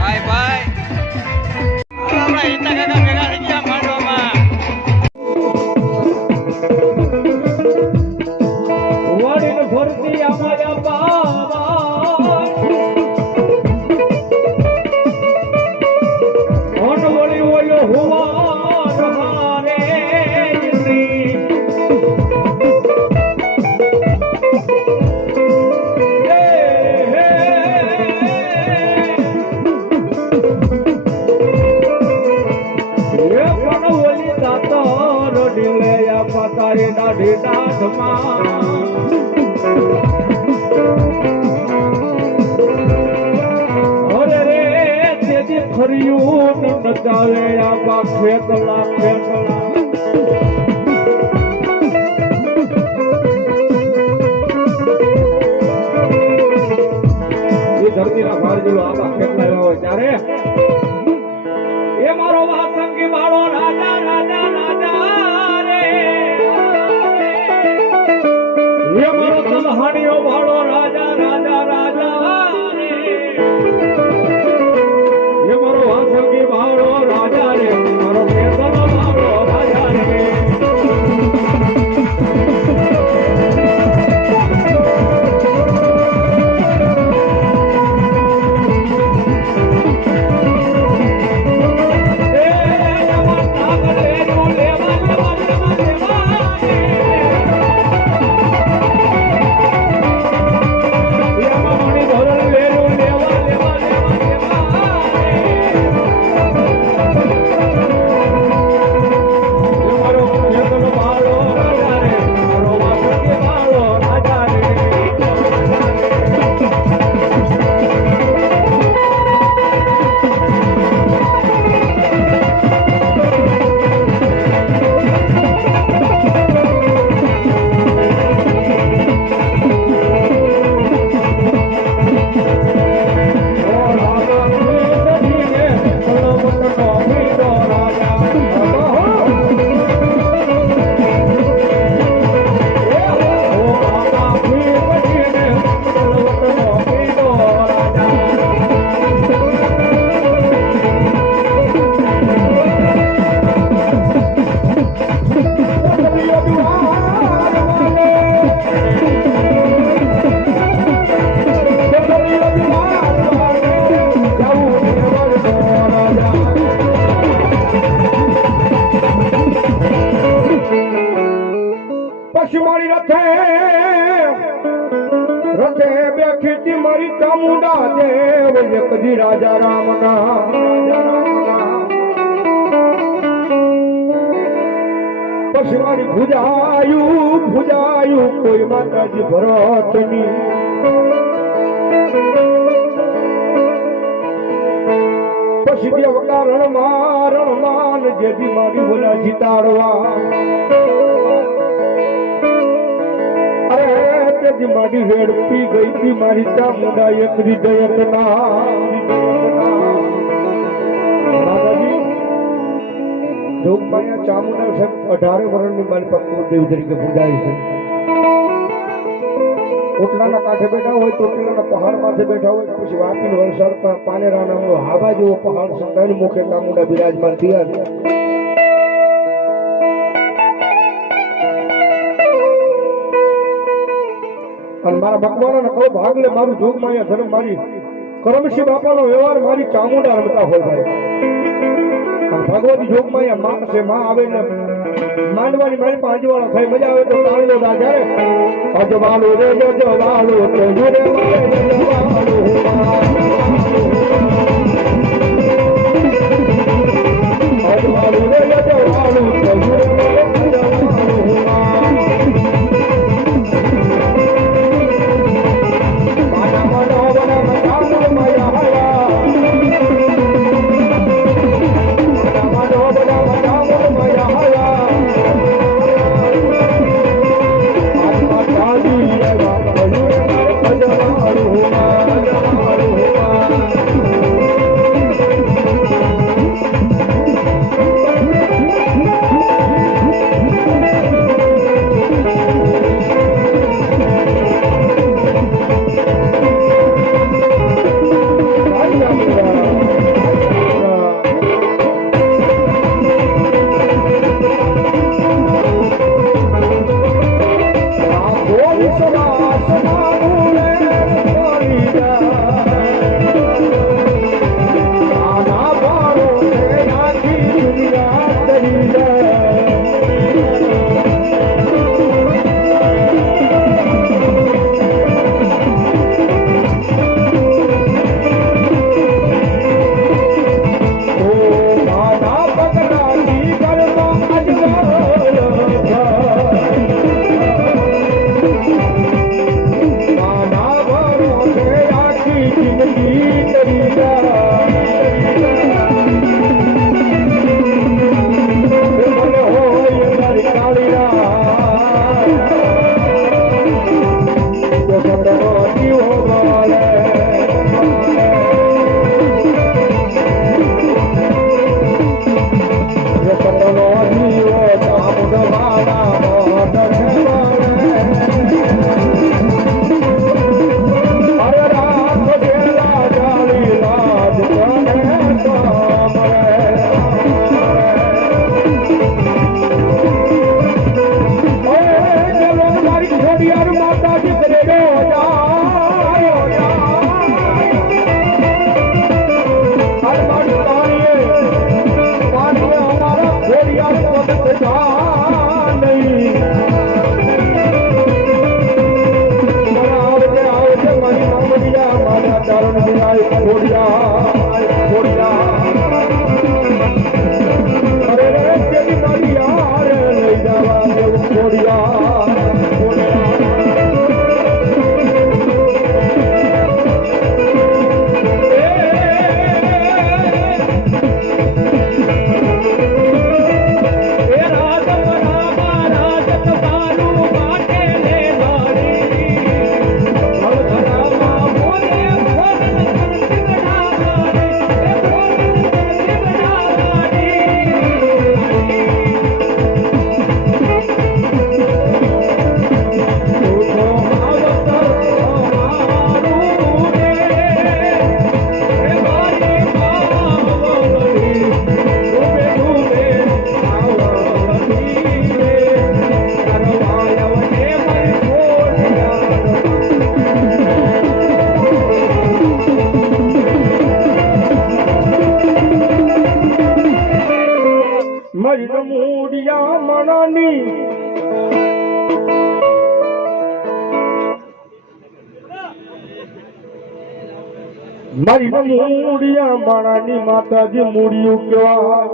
Bye bye. આપણા હિતા કાકા ભેગા થઈ ગયા માંડવામાં. વડીલ ભરતી અમારા બાબા ઓન વળી ઓયો હુવા રહારે જિંદગી તારી દાઢી દાઢમાં અરે રે તેથી ફર્યું નચાવે આપા ફેકલા ફેકલા એ ધરતીના ભારજુલો આપા ફેકલા હોય ત્યારે એ મારો વાસંગી મારો રાજા રાજા રાજા રે એ મારો તલહાણીઓ વાળો રાજા રાજા રાજા રે એ મારો વાસંગી વાળો રાજા રે મારો કેસનો વાળો રાજા રે મારી ચામુંડા દેવ એકદી રાજા રામના પછી મારી ભુજાયું કોઈ માતાજી ભરતની પછી દેવકા રણમાન જેથી મારી બોલા જીતાડવા મારી વેડ પી ગઈ હતી મારી ચામુંડા એકરી જયતના જોગમાયા ચામુંડા સાહેબ 18 વર્ષની મારી પત્ની દેવ તરીકે પૂજાય છે. ઓટલાના કાંઠે બેઠા હોય ચોટીલાના પહાડ માથે બેઠા હોય પછી વાપી વલસાડ પાનેરા નામનો હાવા જેવો પહાડ સંતાઈ મુખે ચામુંડા બિરાજમાન થયા છે. અને મારા ભગવાનોને કહો ભાગ લે મારું જોગમાયા ધર્મ મારી કરમસિંહ બાપાનો વ્યવહાર મારી ચામુંડા રમતા હોય ભાઈ. ભગવતી જોગમાયા માં છે માં આવે ને માંડવાની મારી પાંચવાળો થઈ મજા આવે તો તાળીઓ રાજા રે અજવાળો રે અજવાળો તો જુરે અજવાળો રે અજવાળો તો જુરે Oh, કામડિયા મારા ચારણ વિનાય છોડ્યા અરે રે તેરી મારી યાર લઈ જવા દેવું છોડ્યા મૂડિયા મણાની મારી મૂડિયા માણાની માતાજી મૂડિયું કેવા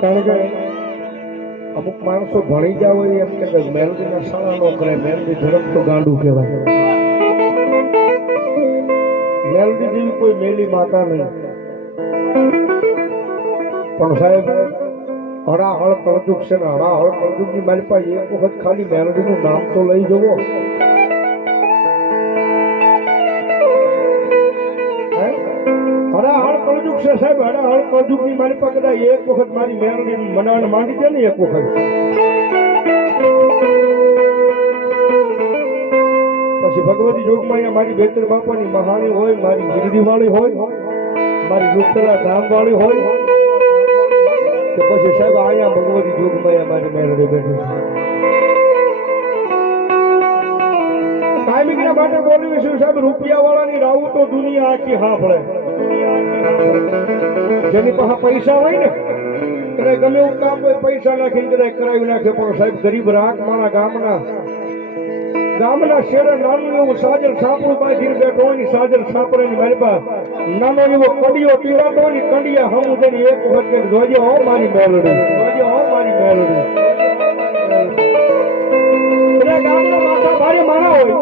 કારણ કે અમુક માણસો ભણી ગયા હોય એમ કે મેલડીના શાળા નો કરે મેલડી ધર્મ તો ગાંડું કહેવાય મેલડી જેવી કોઈ મેલી માતા નહીં પણ સાહેબ હળાહળ કળજુગ છે ને હળાહળ કળજુગ ની મારી પાસે એક વખત ખાલી મેલડી નું નામ તો લઈ જવો હળાહળ કળજુગ છે સાહેબ હળાહળ કળજુગ ની મારી પાસે કદાચ એક વખત મારી મેલડી મનાવને માંડી દે ને એક વખત પછી ભગવતી જોગમાં મારી બેતર બાપાની મહાણી હોય મારી ગીરડી વાળી હોય મારી લુકતલા ધામ વાળી હોય કે પછી સાહેબ અહીંયા ભગવતી જોગમાં મારી મેળવી બેઠી કાયમિકના માટે બોલવી છું સાહેબ રૂપિયા વાળાની રાવું તો દુનિયા આખી સાંભળે જેની પાસે પૈસા હોય ને કદાચ ગમે એવું કામ હોય પૈસા નાખીને કદાચ કરાવી નાખે પણ સાહેબ ગરીબ રાખ મારા ગામના શેરે નાનું એવું સાજર સાપડું બાંધીને બેઠો હોય સાજર સાપડેની મારી પાસે નાનો એવો કડિયો પીવાતો હોય કંડિયા હમું તેની એક વખત કંઈક જોજો હો મારી મેલડી ગામનો માથા ભારે માણા હોય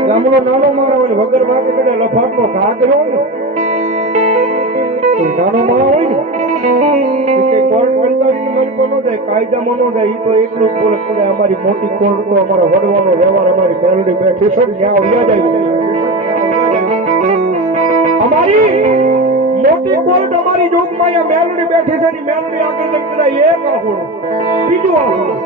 ગામનો નાનો માણા હોય વગર વાગે કદાચ લફાટનો ઘા કર્યો હોય ને નાનો માણા હોય ને કોર્ટ કાયદામાં ન જાય તો એટલું બોલે અમારી મોટી કોર્ટ તો અમારા વડવાનો વ્યવહાર અમારી મેલડી બેઠી છે ત્યાં યાદ આવી અમારી મોટી કોર્ટ અમારી જોગમાં મેલડી બેઠી છે ને મેલડી આગળ લઈ એક આહુડું બીજું આહુડું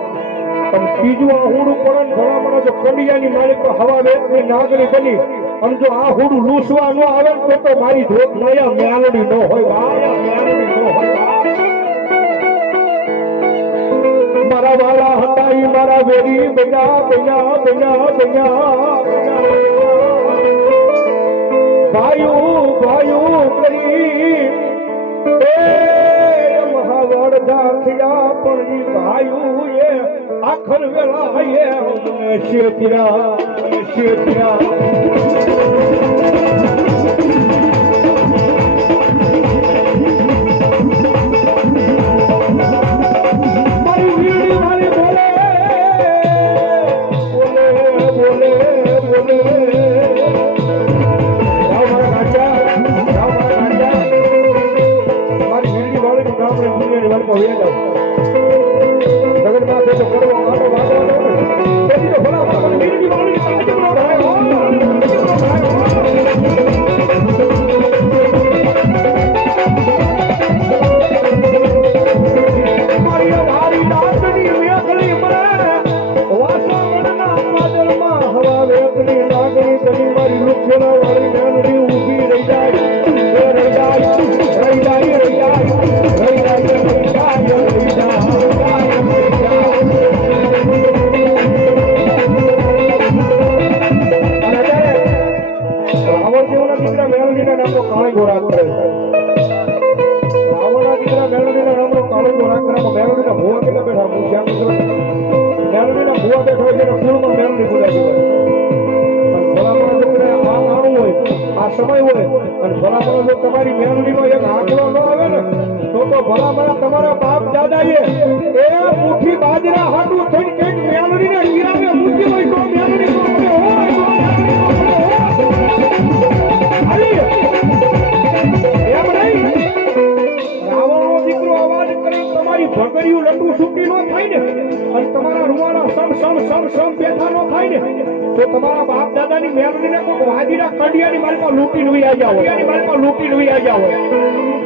પણ બીજું આહુડું પડે ઘણા મને જો કંડિયાની માલિક હવા વેચની નાગરી બની અને જો આહુડું લૂસવા ન આવે તો મારી જોગમાં મેલડી ન હોય મેલડી ન હોય મારા વાલા હતા ઈ મારા વેરી બન્યા ભાયું કરી એ મહાવડદા થયા પણ ઈ ભાયું એ આખર વેળા એ શેતિરા જગન્નાથ સમય હોય અને ભલામણ જો તમારી મેલડીનો એક આંકડો ન આવે ને તો ભલામણ તમારા બાપ દાદાએ એ મુઠ્ઠી બાજરા હાટું થઈ કઈક મેલડીને ગીરાને મૂકી હોય તો મેલડી નો ભગડિયું લટુ છૂટી નો થાય ને અને તમારા રૂવાના સમ બેઠા નો થાય ને તો તમારા બાપ દાદાની મેલડીને કોક વાજીરા કંડિયાની માલમાં લૂંટીને વઈ આવ્યા હોય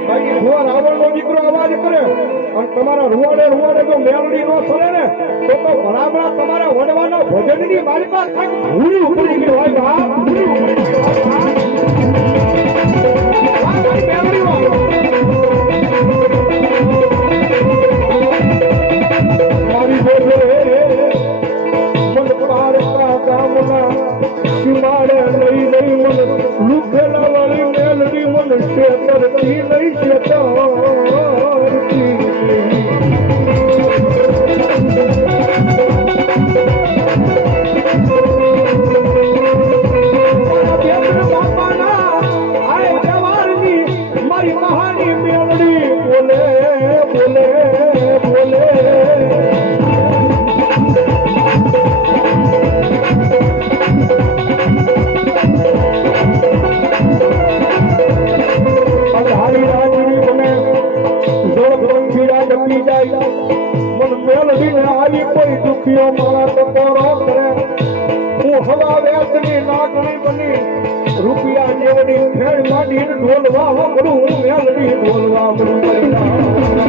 બાકી જો રાવણનો દીકરો અવાજ કરે અને તમારા રૂવાડે જો મેલડી નો સરે ને તો ભલામણા તમારા વડવાના ભજનની માલમાં કાંઈક ભૂલી ઉપડી ગઈ હોય બાપ ભૂલી ઉપડી ગઈ હોય મેલડી રૂપિયા જેવડી ફેર માંડી ઢોલવા મળું મેલડી ઢોલવા મળું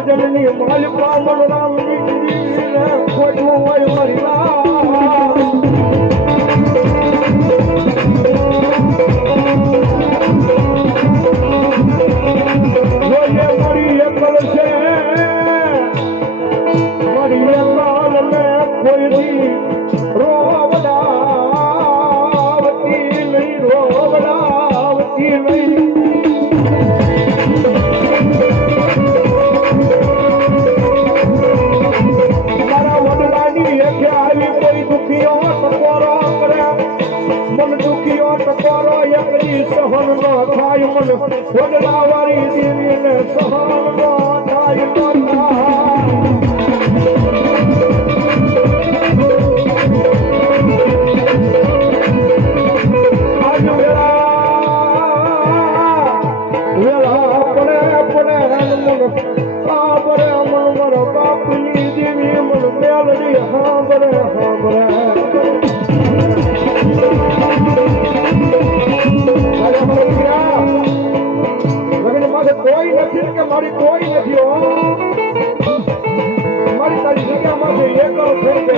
ભજનની માલિકા મનરામ કોઈ હોય મરિયા વડલાવાળી દેવીને સહન થાય બાપની દેવી મન મેલડી હાંભરે હાંભરે કોઈ નથી કે મારી કોઈ નથી મારી તારી જગ્યામાં એકલો થઈ કે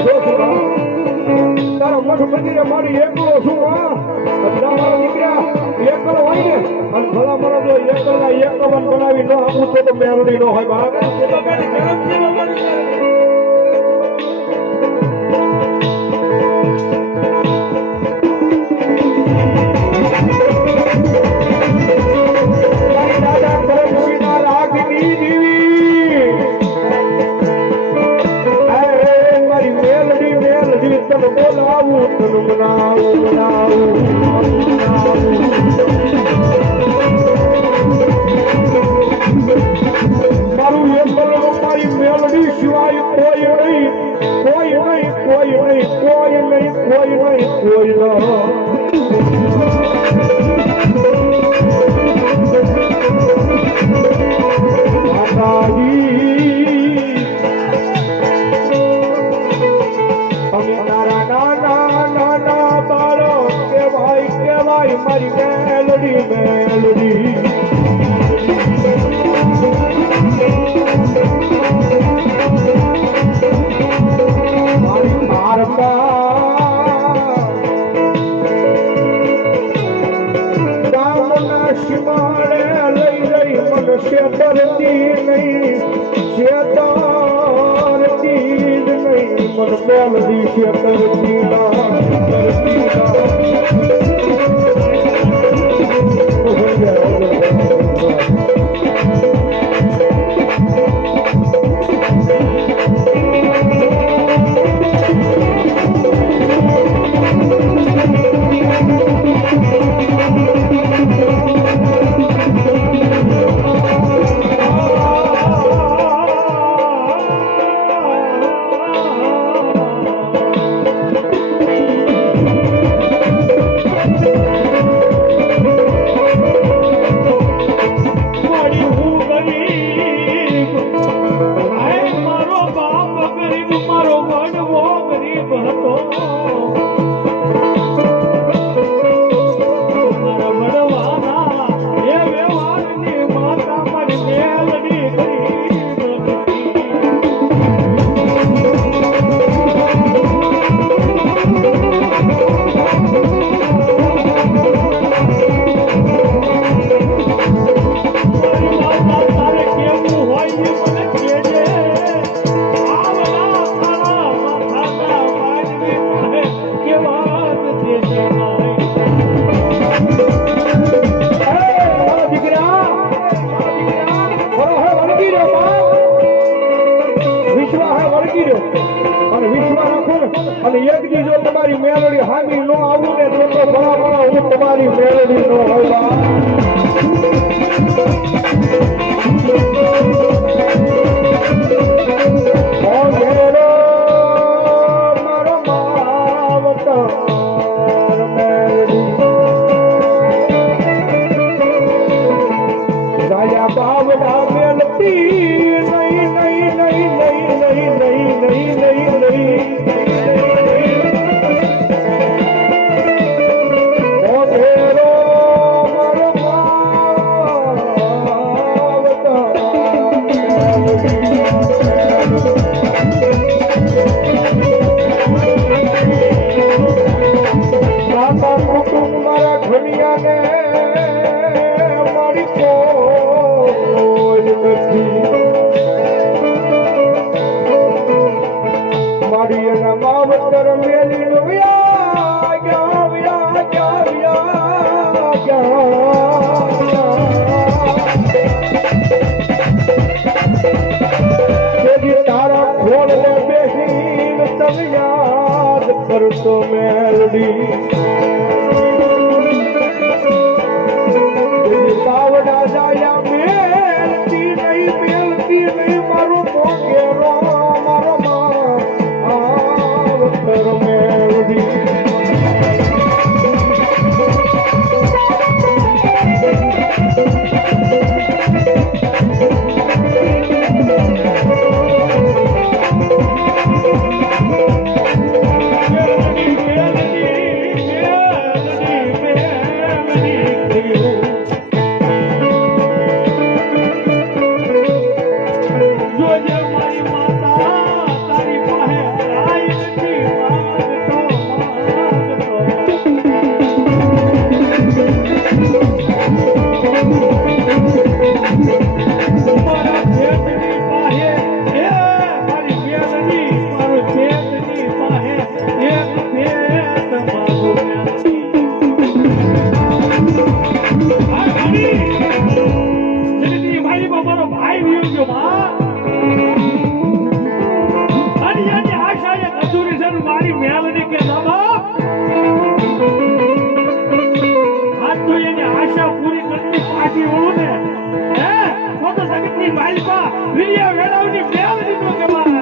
તારા મઠ વખતે મારી એકલો છું હા બધા મારા દીકરા એકલો હોય ને અને ભલા મારા જો એકલના એકવન બનાવી ન આપું તો મેળવી ન હોય બહાર તો પેલી ગરમ છે અને એક દી જો તમારી મેલડી હામી નો આવું ને તો બરાબર હું તમારી મેલડી નો હોય કરતો મેલડી પાવડા જાયા મેલતી નહીં મારો મોગેરો મારો આવતર મેલડી મેલડી મેલડીનો કહેવાય.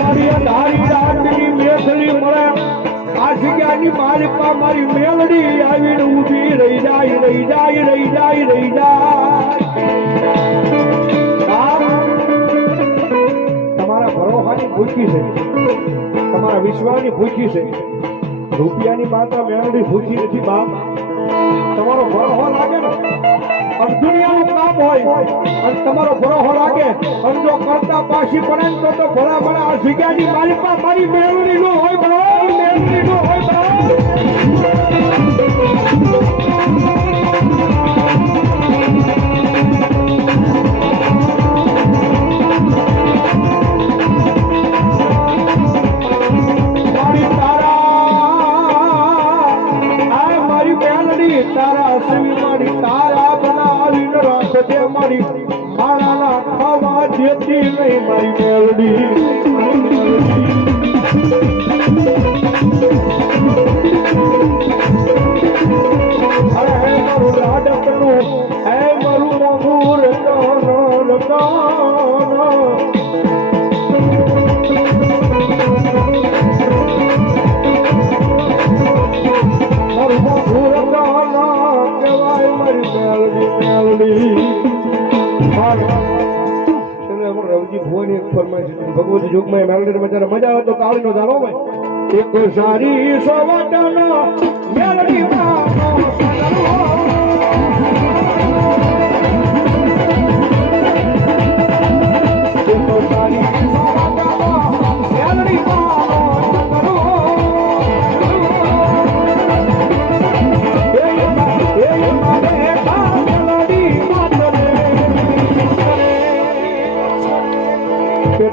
મારી આ ધારી રાતની મેઘલી મળે આ જગ્યાની માલિકા મારી મેલડી આવીને ઊભી રહી જાય રહી જાય રહી જાય રહી જાય. તમારા ભરોસાની ભૂખી છે, તમારા વિશ્વાસની ભૂખી છે. રૂપિયાની માતા મેલડી ભૂખી નથી બાપ. તમારો ભરોસો લાગે ને અને દુનિયાનું કામ હોય અને તમારો ભરોસો લાગે અને જો કરતા પાછી પડે ને તો ભલા ભલા આ જગ્યાની માલિકા મારી મેલડી નો હોય બરાબર, મેલડી નો હોય બરાબર. મારી માળાના ખાવા દેતી નહીં મારી મેલડી. અરે હે મારું લાડકનું, હે મારું મોંઘું રતન મારું મોંઘું રતન કહેવાય મારી મેલડી મેલડી. રવજી ભુવાની એક ફરમાઈશ ભગવતી જોગમાં મેલડી માં મજા આવે તો કાળીનો દાડો હોય એક સારી સોવટના મેલડી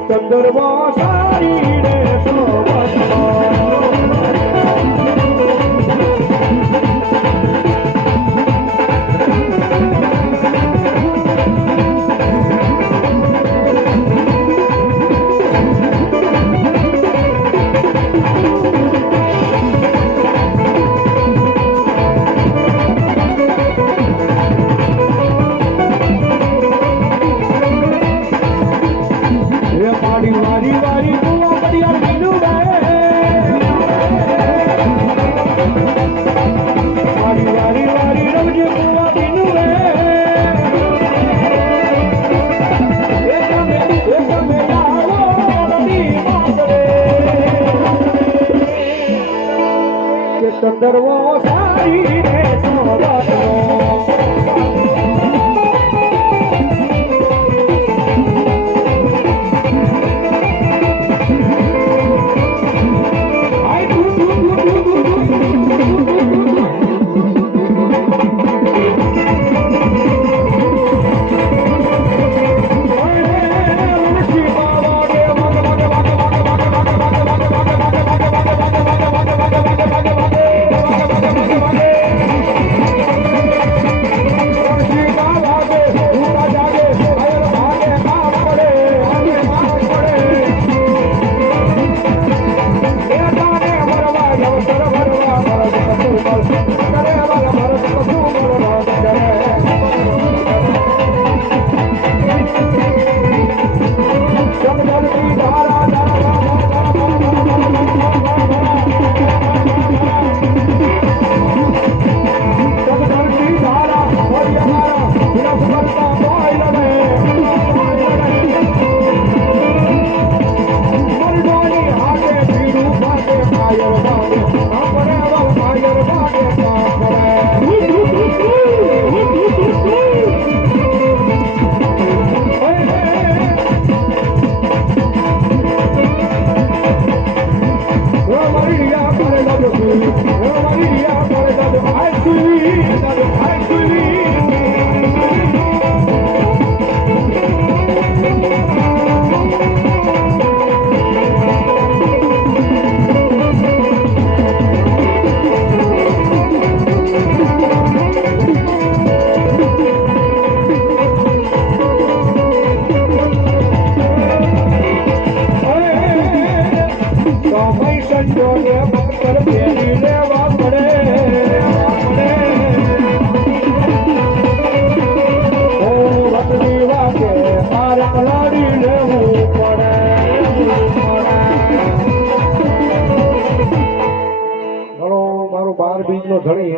ચંદરવા સારી રે ચંદરવો સારી રે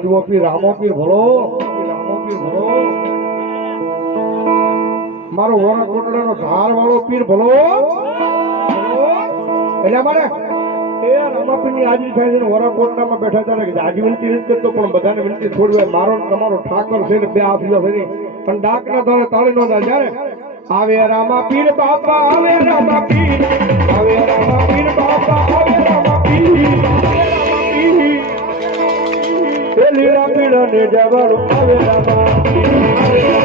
ગજવો પીર રામો પીર ભલો મારો વોરા કોટડાનો ધાર વાળો પીર ભલો એટલે મારે એ રામાપીરની હાજરી થાય છે ને વોરા કોટડામાં બેઠા ત્યારે હાજી વિનંતી નથી કરતો પણ બધાને વિનંતી છોડવે મારો તમારો ઠાકર છે ને બે આફ્યો છે પણ ડાકના તારે તાળી નો થાય જ્યારે આવે રામા પીર બાપા આવે રામા પીર આવે રામા પીર બાપા આવે રામા પીર એ લીલા પીડા ને જવાળો આવે રામા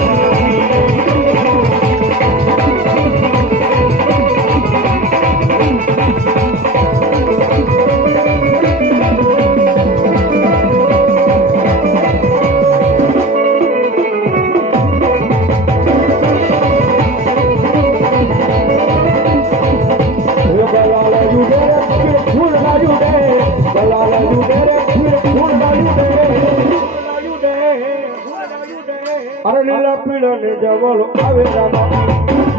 અરે લીલા પીડા ને જવાળો આવે રામા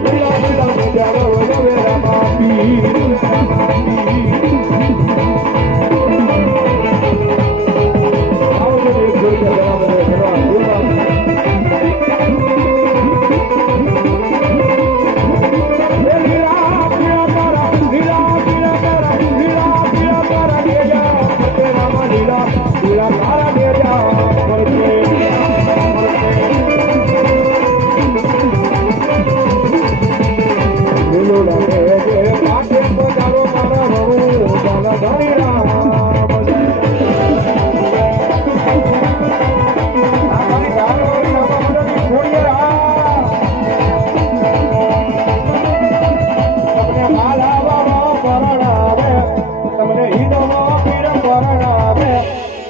લીલા પીડા ને જવાળો આવે રામા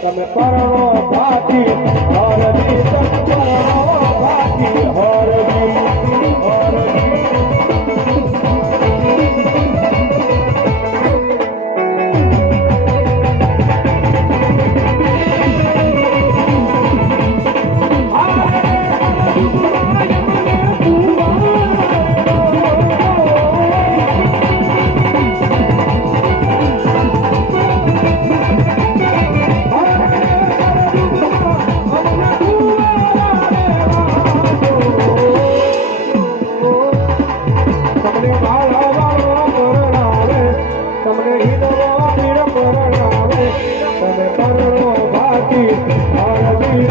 તમે પરણો ભાતી હરજી તમે પરણો ભાતી હરજી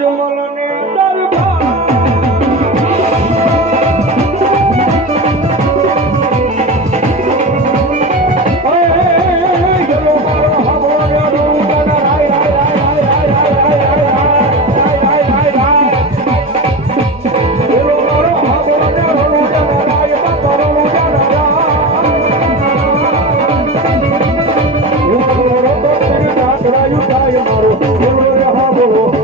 અજમલને દરબાર મારો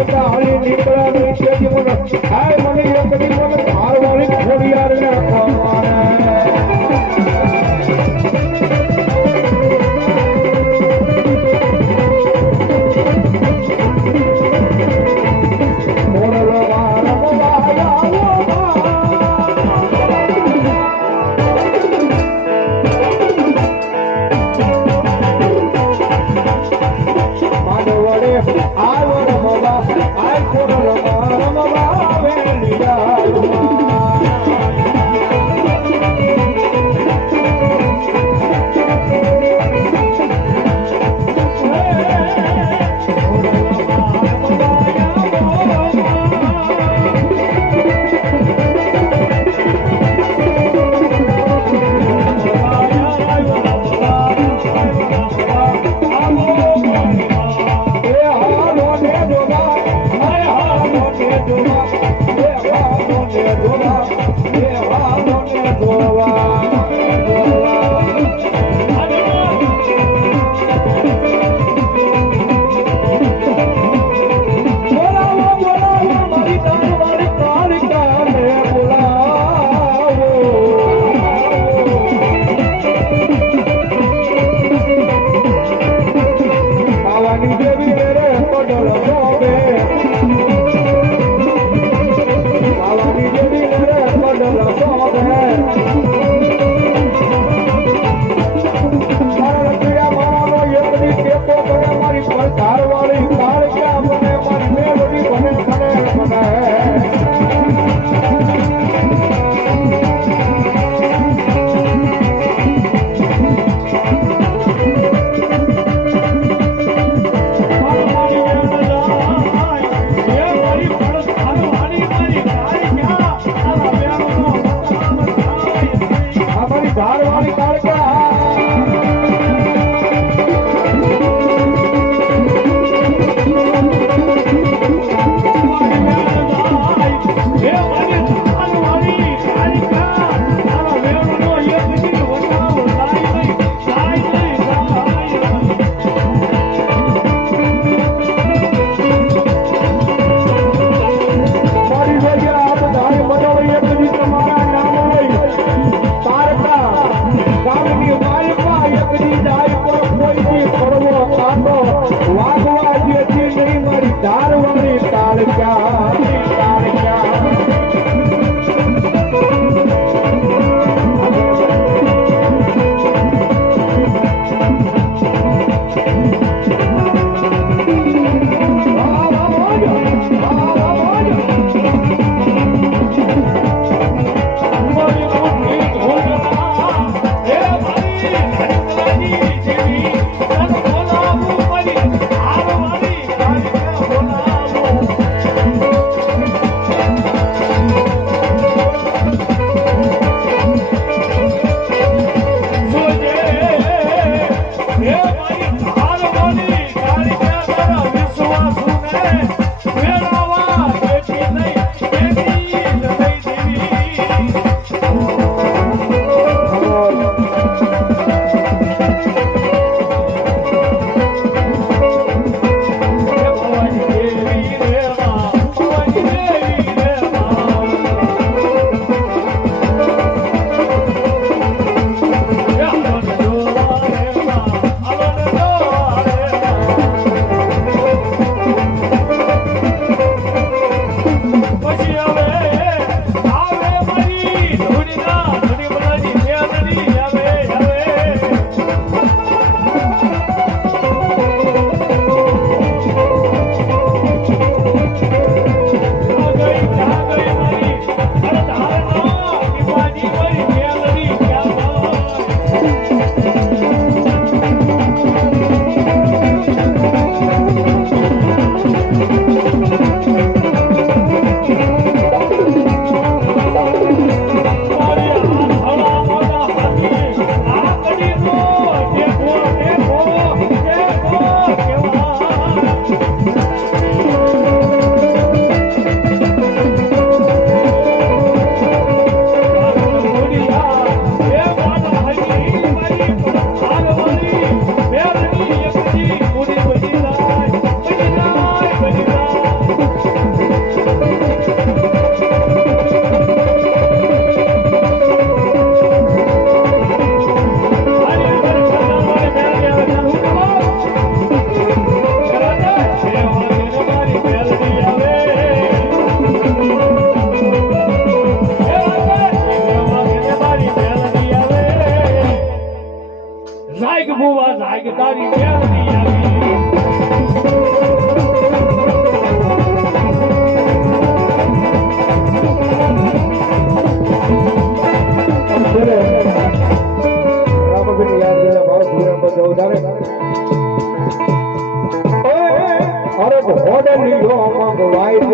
ગોટા હાલી નીકળ્યા નહીં તેથી મને હાય મને એક દી મને હારવાળી ખોડિયારને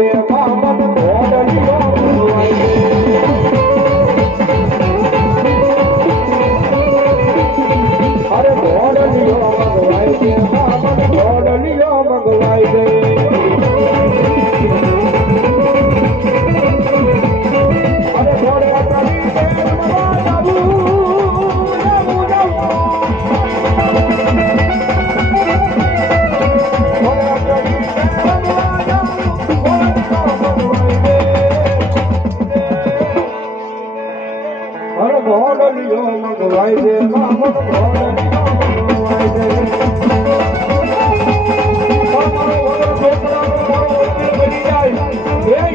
છે મામન ઘોડલીઓ મંગવાય છે અરે ઘોડલીઓ મંગવાય છે મામન ઘોડલીઓ મંગવાય છે અરે ઘોડે કરી છે ઘોડલીઓ મંગવાય છે મામન ઘોડલીઓ મંગવાય છે મારો વગર છોકરાનો મારો વકીલ બની જાય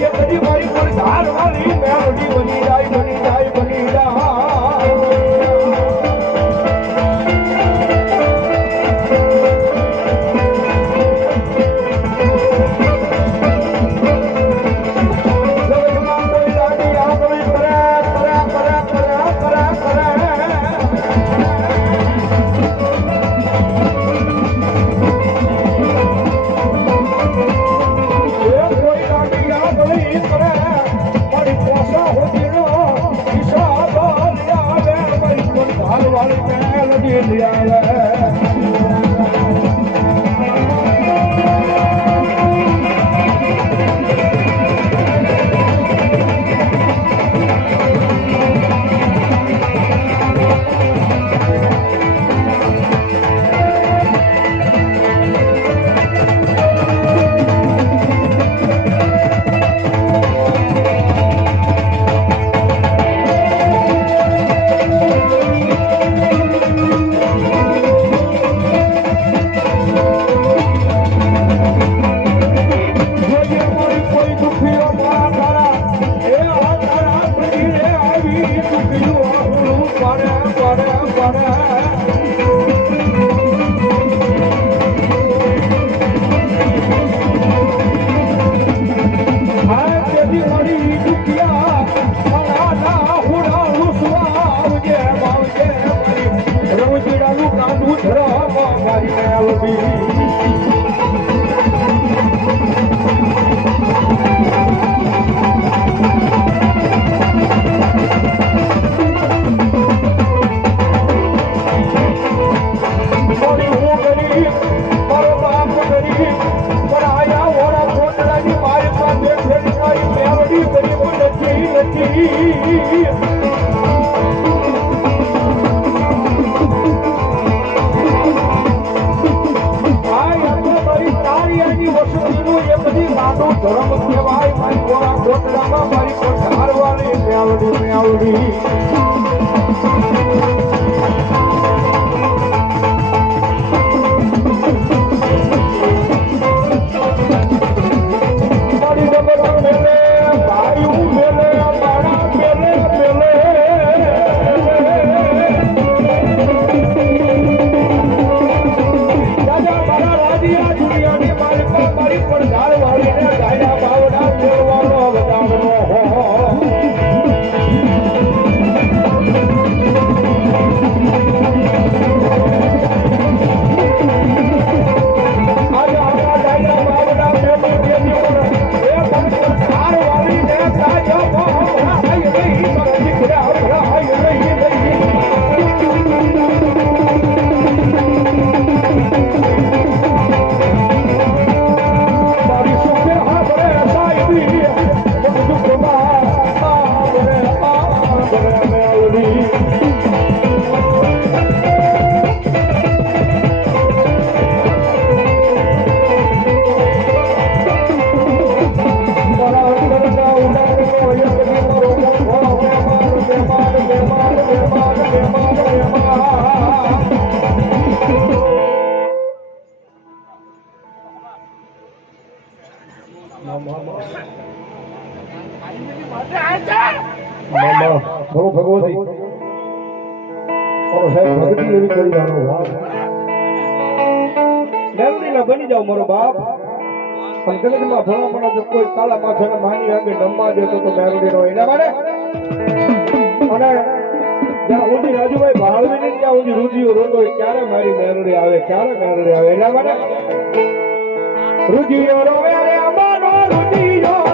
એ બધી મારી કોઈ ધાર વાળી મેલડી બની જાય બની જાય બની જાય ધર્મ કહેવાય મારી કોરા કોટડામાં મારી કોઠારવાળી મેવડી મેવડી મારી ડબરા મેલે ભાઈઓ મેલે મારા મેલે મેલે રાજા મારા રાજીયા દુનિયાની માલિકા મારી કોઠારવાળી ને ગાયા બાવડા ફેરવાનો બતાવનો ભગવતી ભગતી એવી કરી જાણો મેલડીના બની જાવ મારો બાપ પણ જગતમાં ભલામણ જો કોઈ કાળા માથાને માની આગળ નમવા દેતો તો મેલડી નો એના માટે અને જ્યાં ઊંધી રાજુભાઈ ભાળવી ને ત્યાં ઊંધી રુધિયો રોતો ક્યારે મારી મેલડી આવે ક્યારે મેલડી આવે એના માટે રુધિયો રોવે રે અમારો રુધિયો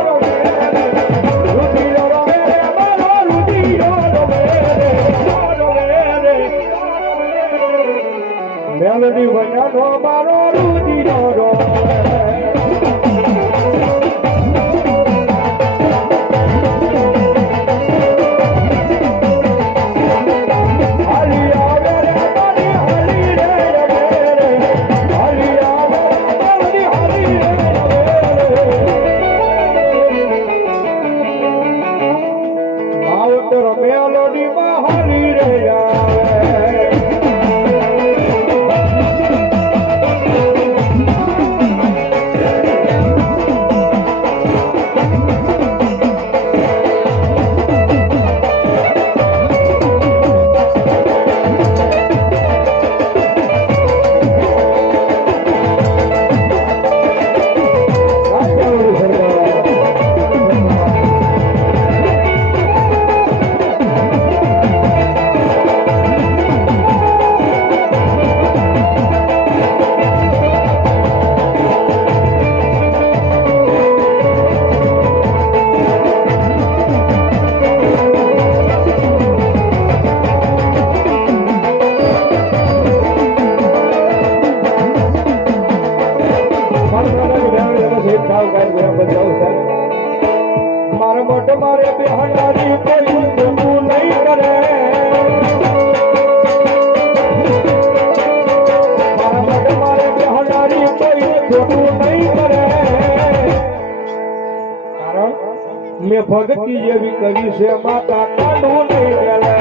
મારે બેહનારી કોઈ ખોટું નહીં કરે મારે બેહનારી કોઈ ખોટું નહીં કરે કારણ મેં ભક્તિ એવી કરી છે માતા કાઢું નહીં ગયેલા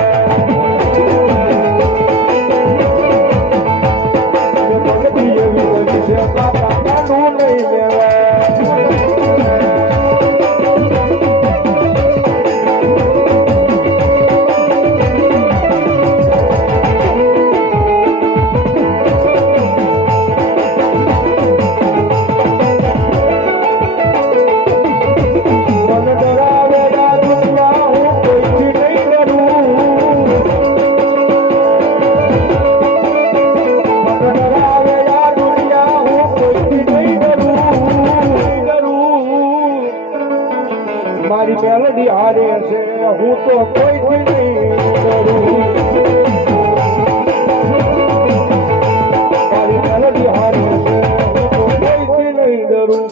મારી મેલડી હારે છે હું તો કોઈ નહીં કરું મારી મેલડી હારે છે હું તો કોઈ નહીં ડરું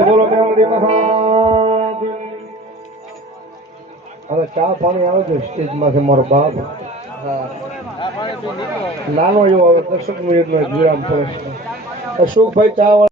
બોલો મેલડી મહાદેવ હવે ચા પાણી આવે છે સ્ટેજ માંથી મારો બાપ નાનો એવો હવે 10 મિનિટનો વિરામ પડે અશોકભાઈ ચા